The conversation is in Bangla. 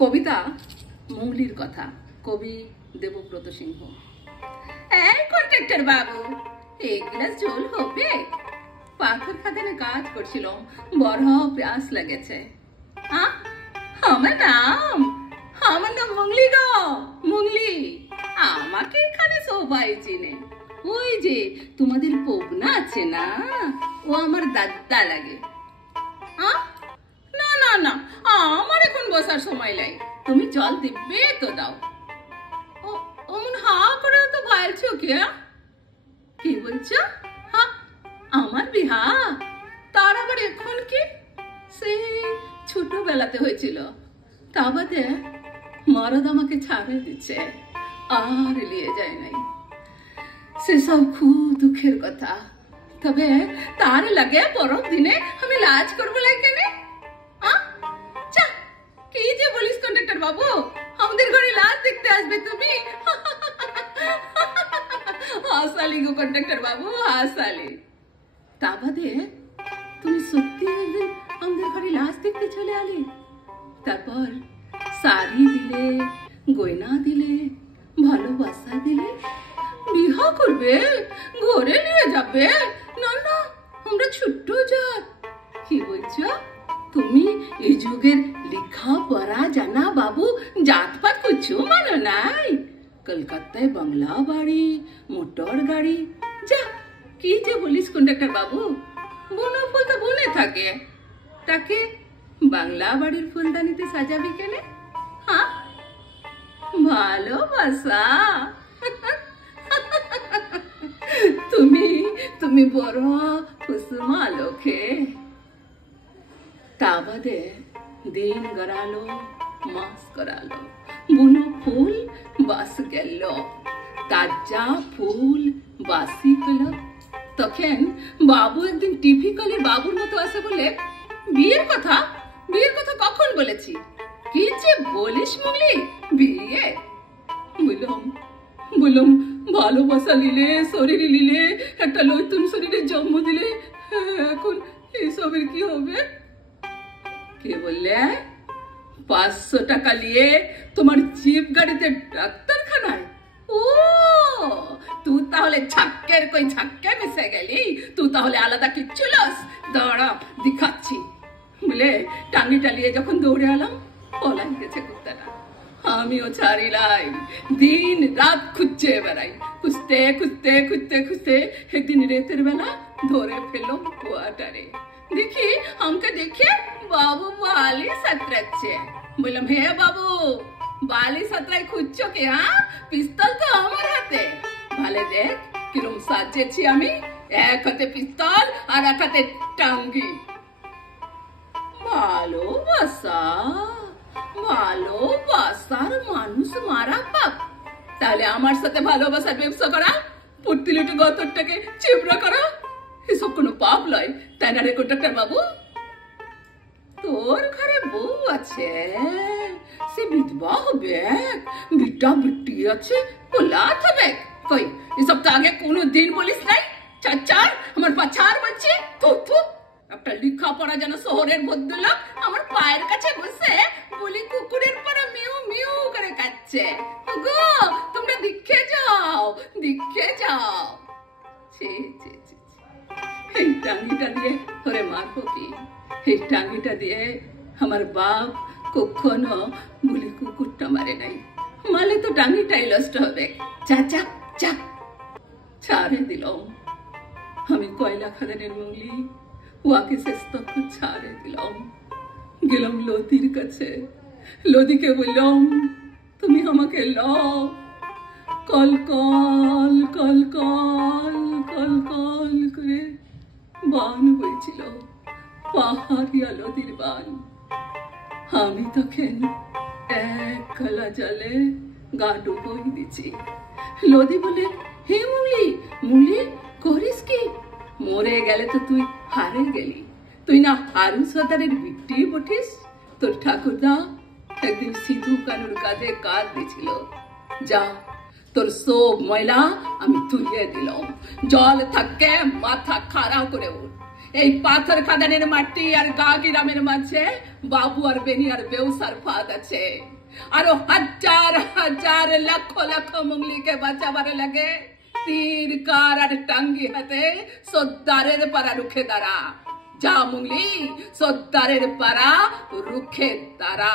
কবিতা মৌলির কথা, কবি দেবব্রত সিংহ। এই কন্ট্রাক্টর বাবু, এক গ্লাস জল হবে? পাথর খাদানে কাজ করছিলাম, বড় প্যাস লেগেছে। আমার নাম মুংলি গো, মুংলি। আমাকে এখানে সবাই চিনে। ওই যে তোমাদের পবনা আছে না, ও আমার দাদা লাগে। না না না, আমার এখন বসার সময় নাই। তুমি জল দিবে তো দাও। অমন হা করে তো বলছো কি বলছো? আমার বিহা? তার আবার এখন কি? সেই ছোটবেলাতে হয়েছিল। তা বাদে মরদ আমাকে ছাড়ে দিচ্ছে, আর নিয়ে যায় নাই। সেসব খুব দুঃখের কথা। তবে তার লাগে পরব দিনে আমি লাজ করবো কেনে? কি যে বলিস কন্ডাক্টর বাবু, আমাদের ঘরে লাজ দেখতে আসবে তুমি? হাসালি গো কন্ডাক্টর বাবু, হাসালি। তা বাদে তুমি সত্যি একদিন আমাদের ঘরে লাজ দেখতে চলে আলি। তারপর শাড়ি দিলে, গয়না দিলে, ভালোবাসা দিলে, বিহা করবে, ঘরে নিয়ে যাবে। না না, আমরা ছোট্ট জাত। কি বলছো তুমি? এই যুগের লেখা পড়া জানা বাবু জাতপাত কিছু মানো নাই? কলকাতায় বাংলা বাড়ি, মোটর গাড়ি। যা, কি যে বলিস কন্ডাক্টর বাবু। বনো ফুল তো বনে থাকে, তাকে বাংলা বাড়ির ফুলদানিতে সাজাবি কেনে? ভালোবাসা। তুমি বড় কুসুমা লোকে। তা বাদে দিন গড়ালো, মাস গড়ালো, বুনো ফুল বাস গেল, তাজা ফুল বাসি হলো। তখন বাবু একদিন টিভি কলে বাবুর মতো আসে বলে, বিয়ের কথা কখন বলেছি? কি যে বলিস মুগলি, বিয়ে? বললাম ভালোবাসা নিলে, শরীরে নিলে, একটা নতুন শরীরে জন্ম দিলে, এখন এসবের কি হবে? কে বললে 500 টাকা নিয়ে তোমার জিপ গাড়িতে ডাক্তারখানায়? ও তুই তাহলে ছাক্কে মিশে গেলি। তুই তাহলে আলাদা কিচ্ছু লস। দাঁড়া দেখাচ্ছি বলে টাঙ্গিটা নিয়ে যখন দৌড়ে এলাম, পলাই গেছে কুত্তাটা। আমিও ছাড়িলাই, দিন রাত খুঁজছে বেড়াই। খুঁজতে একদিন রেতের বেলা ধরে ফেলো কোয়ার্টারে। দেখি আমাকে দেখে বাবু বালি সাঁতরাচ্ছে। বললাম, হে বাবু, বালি সাঁতরাই খুঁজছো কি? পিস্তল তো আমার হাতে। ভালে দেখ কিরম সাজেছি আমি, এক হাতে পিস্তল আর এক হাতে টাঙ্গি। ভালোবাসার মানুষ মারা পাপ। তাহলে আমার সাথে ভালোবাসার ব্যবসা করা, পুটলিটে গতরটাকে চিবড়া করা, এসব কোনো পাপ লয়, তাই না রে কন্ট্রাক্টর বাবু? তোর ঘরে বউ আছে, সে বিধবা হবে, বিটা বিটি আছে, কোলাত হবে। কই এসব তো আগে কোনো দিন বলিস নাই? চাচার আমার পাছার বলছি। একটা লিখা পড়া যেন শহরের ভদ্রলোক আমার পায়ের কাছে বসে বলি কুকুরের পরে মিউ মিউ করে কাচ্ছে। গো তোমরা দেখে যাও। এই টাঙ্গিটা দিয়ে ধরে মারবো কি? এই টাঙ্গিটা দিয়ে আমার বাপ কখনো বলি কুকুরটা মারে নাই। মালে তো টাঙ্গিটাই নষ্ট হবে। চা ছাড়ে দিলাম। আমি কয়লা খাদানের মুগলি, ওয়াকে শেষ তক ছাড়ে দিলাম। গেলাম লতির কাছে। লতিকে বললাম, তুমি আমাকে লও। Call call call call call call করে বান বইছিল, পাহাড়িয়া লতির বান। আমি তখন এক গলা জলে গা ডুবই দিছি। লতি বলে, হে মুগলি করিস কি? মরে গেলে তো তুই হারে গেলি। তুই না হারু সর্দারের বিটি বটিস। তোর ঠাকুরদা একদিন সিধু কানুর কাঁধে কাঁধ দিছিল। যা, তোর সব ময়লা আমি তুলিয়ে দিলাম। জল থাকে মাথা খাড়া করে উঠ। এই পাথর খাদানের মাটি আর গা গ্রামের মাঝে বাবু আর বেনি আর বেউসার ফাঁদ আছে। আরো হাজার হাজার লক্ষ লক্ষ মুঙ্গলিকে বাঁচাবার লাগে তীর কার আর টাঙ্গি হাতে সর্দারের পাড়া রুখে দাঁড়া। যা মুঙ্গলি, সর্দারের পাড়া রুখে দাঁড়া।